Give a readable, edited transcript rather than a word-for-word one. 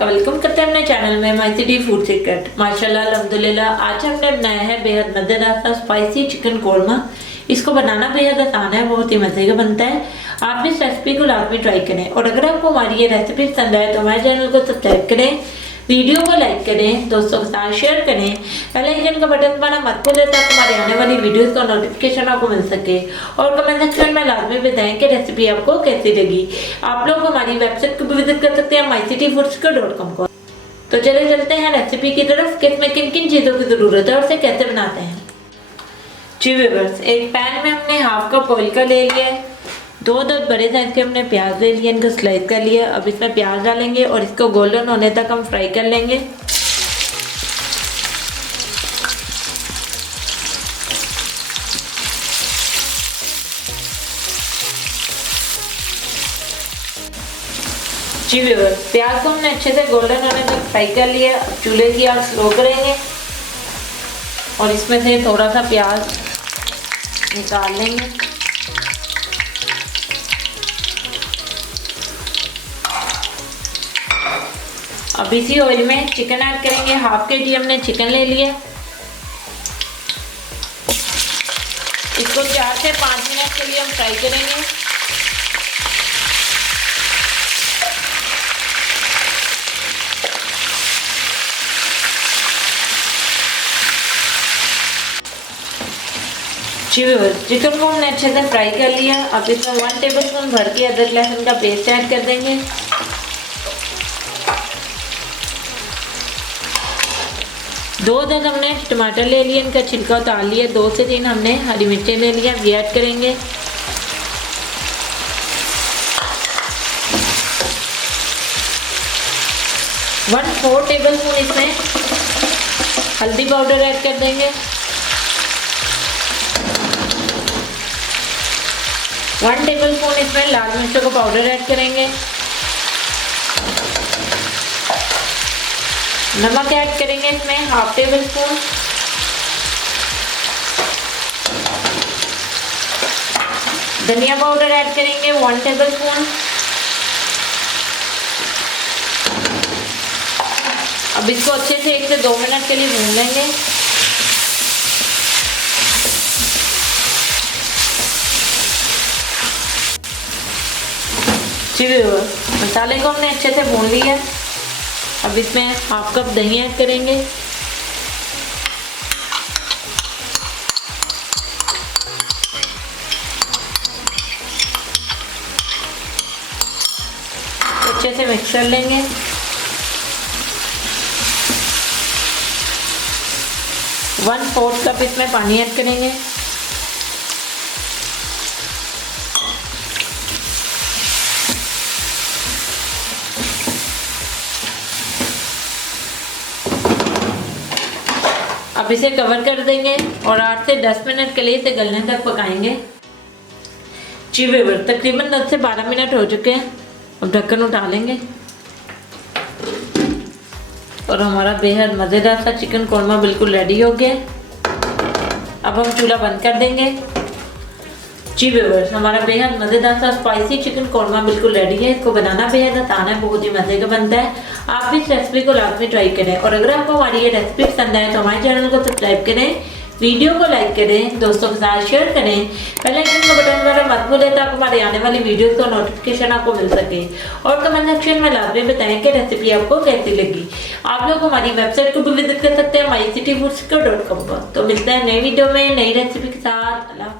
आपका वेलकम करते हैं अपने चैनल में माइसिटी फूड सीक्रेट। माशाल्लाह अल्हम्दुलिल्लाह आज हमने बनाया है बेहद मज़ेदार सा स्पाइसी चिकन कोरमा। इसको बनाना बेहद आसान है, बहुत ही मज़े का बनता है। आप भी इस रेसिपी को लाजमी ट्राई करें और अगर आपको हमारी ये रेसिपी पसंद आए तो हमारे चैनल को सब्सक्राइब करें, वीडियो को लाइक करें, दोस्तों के साथ शेयर करें, बेल आइकन का बटन दबाना मत भूलें ताकि हमारी आने वाली वीडियोस का नोटिफिकेशन आपको मिल सके। और कमेंट सेक्शन में लाजमी बताएं कि रेसिपी आपको कैसी लगी। आप लोग हमारी वेबसाइट को भी विजिट कर सकते हैं maicitfoods.com को। तो चले चलते हैं रेसिपी की तरफ कि इसमें किन किन चीज़ों की ज़रूरत है और उसे कैसे बनाते हैं। जी व्यूअर्स, एक पैन में हमने हाफ कप ऑयल का ले लिया है। दो बड़े साइज के हमने प्याज ले लिए, इनको स्लाइस कर लिया। अब इसमें प्याज डालेंगे और इसको गोल्डन होने तक हम फ्राई कर लेंगे। जी व्यूअर्स, प्याज को हमने अच्छे से गोल्डन होने तक फ्राई कर लिया। अब चूल्हे की आंच स्लो करेंगे और इसमें से थोड़ा सा प्याज निकाल लेंगे। अब इसी ऑयल में चिकन ऐड करेंगे। हाफ केजी हमने चिकन ले लिया। इसको 4 से 5 मिनट के लिए हम फ्राई करेंगे। जी व्यूअर्स, चिकन को हमने अच्छे से फ्राई कर लिया। अब इसमें 1 टेबलस्पून भर के अदरक लहसुन का पेस्ट ऐड कर देंगे। दो दस हमने टमाटर ले लिए, इनका छिलका उतार लिया। 2 से 3 हमने हरी मिर्चें ले लिया, ये ऐड करेंगे। वन 4 टेबलस्पून इसमें हल्दी पाउडर ऐड कर देंगे। 1 टेबलस्पून इसमें लाल मिर्चों का पाउडर ऐड करेंगे। नमक ऐड करेंगे इसमें हाफ टेबल स्पून। धनिया पाउडर ऐड करेंगे 1 टेबल स्पून। अब इसको अच्छे से 1 से 2 मिनट के लिए भून लेंगे। मसाले को हमने अच्छे से भून लिया। अब इसमें हाफ कप दही ऐड करेंगे। अच्छे से मिक्स कर लेंगे। वन 4 कप इसमें पानी ऐड करेंगे। अब इसे कवर कर देंगे और 8 से 10 मिनट के लिए इसे गलने तक पकाएंगे। जी व्यूअर्स, तकरीबन 10 से 12 मिनट हो चुके हैं। अब ढक्कन उठा लेंगे और हमारा बेहद मज़ेदार सा चिकन कोरमा बिल्कुल रेडी हो गया। अब हम चूल्हा बंद कर देंगे। जी व्यूअर्स, हमारा बेहद मज़ेदार सा स्पाइसी चिकन कोरमा बिल्कुल रेडी है। इसको बनाना बेहद आसान है, बहुत ही मज़े का बनता है। आप भी इस रेसिपी को लाजमी ट्राई करें और अगर आपको हमारी ये रेसिपी पसंद आए तो हमारे चैनल को सब्सक्राइब करें, वीडियो को लाइक करें, दोस्तों के साथ शेयर करें, बेल आइकन का बटन दबाना मत भूलें ताकि हमारी आने वाली वीडियोस का नोटिफिकेशन आपको मिल सके। और कमेंट सेक्शन में लाजमी बताएं कि रेसिपी आपको कैसी लगी। आप लोग हमारी वेबसाइट को भी विजिट कर सकते हैं maicitfoods.com पर। तो मिलते हैं नई वीडियो में नई रेसिपी के साथ।